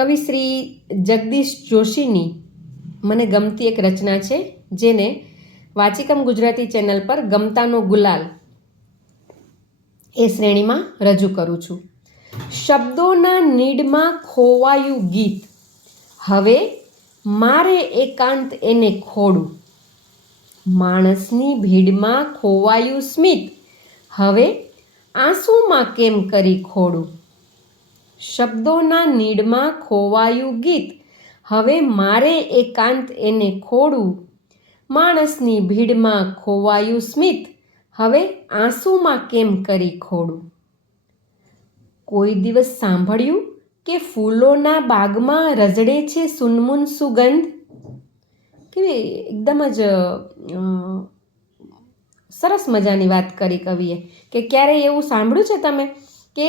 કવિ શ્રી જગદીશ જોશીની મને ગમતી એક રચના છે, જેને વાચિકમ ગુજરાતી ચેનલ પર ગમતાનો ગુલાલ એ શ્રેણીમાં રજૂ કરું છું. શબ્દોના નીડમાં ખોવાયું ગીત. હવે મારે એકાંત એને ખોડું. માણસની ભીડમાં ખોવાયું સ્મિત. હવે આંસુમાં કેમ કરી ખોડું? શબ્દોના નીડમાં ખોવાયું ગીત. હવે મારે એકાંત એને ખોડું માણસની ભીડમાં ખોવાયું સ્મિત. હવે આંસુમાં કેમ કરી ખોડું? કોઈ દિવસ સાંભળ્યું કે ફૂલોના બાગમાં રઝળે છે સુનમુન સુગંધ? કેવી એકદમ જ સરસ મજાની વાત કરી કવિએ. કે ક્યારેય એવું સાંભળ્યું છે તમે? કે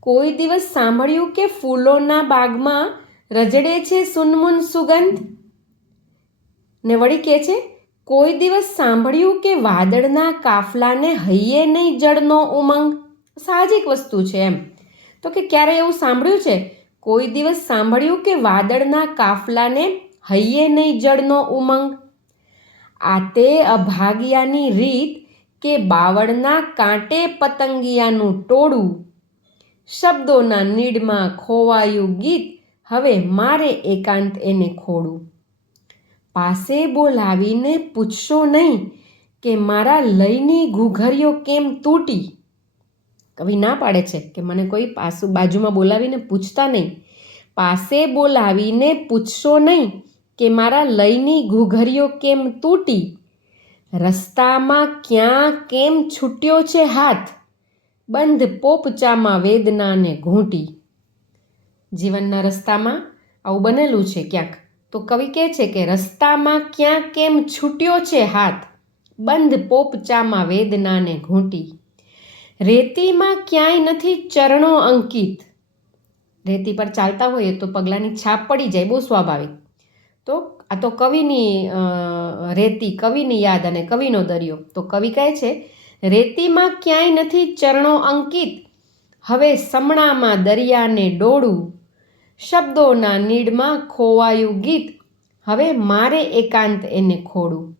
કોઈ દિવસ સાંભળ્યું કે ફૂલોના બાગમાં રજડે છે સુનમુન સુગંધ? ને વળી કહે છે, કોઈ દિવસ સાંભળ્યું કે વાદળના કાફલાને હૈયે નહીં જળનો ઉમંગ? સાહજિક વસ્તુ છે એમ. તો કે ક્યારે એવું સાંભળ્યું છે? કોઈ દિવસ સાંભળ્યું કે વાદળના કાફલાને હૈયે નહીં જળનો ઉમંગ? આ તે અભાગ્યાની રીત કે બાવળના કાંટે પતંગિયાનું ટોળું શબ્દોના નીડમાં ખોવાયું ગીત, હવે મારે એકાંત એને ખોડું. પાસે બોલાવીને પૂછશો નહીં કે મારા લયની ઘૂઘરીઓ કેમ તૂટી? કવિ ના પાડે છે કે મને કોઈ પાસું બાજુમાં બોલાવીને પૂછતા નહીં. પાસે બોલાવીને પૂછશો નહીં કે મારા લયની ઘૂઘરીઓ કેમ તૂટી? રસ્તામાં ક્યાં કેમ છૂટ્યો છે હાથ? બંધ પોપચામાં વેદનાને ઘૂંટી. જીવનના રસ્તામાં આવું બનેલું છે ક્યાંક. તો કવિ કહે છે કે રસ્તામાં ક્યાં કેમ છૂટ્યો છે હાથ? બંધ પોપચામાં વેદનાને ઘૂંટી. રેતીમાં ક્યાંય નથી ચરણો અંકિત. રેતી પર ચાલતા હોઈએ તો પગલાંની છાપ પડી જાય, બહુ સ્વાભાવિક. તો આ તો કવિની રેતી, કવિની યાદ અને કવિનો દરિયો. તો કવિ કહે છે રેતીમાં ક્યાંય નથી ચરણો અંકિત. હવે સમણામાં દરિયાને ડોળું, શબ્દોના નીડમાં ખોવાયું ગીત. હવે મારે એકાંત એને ખોડું.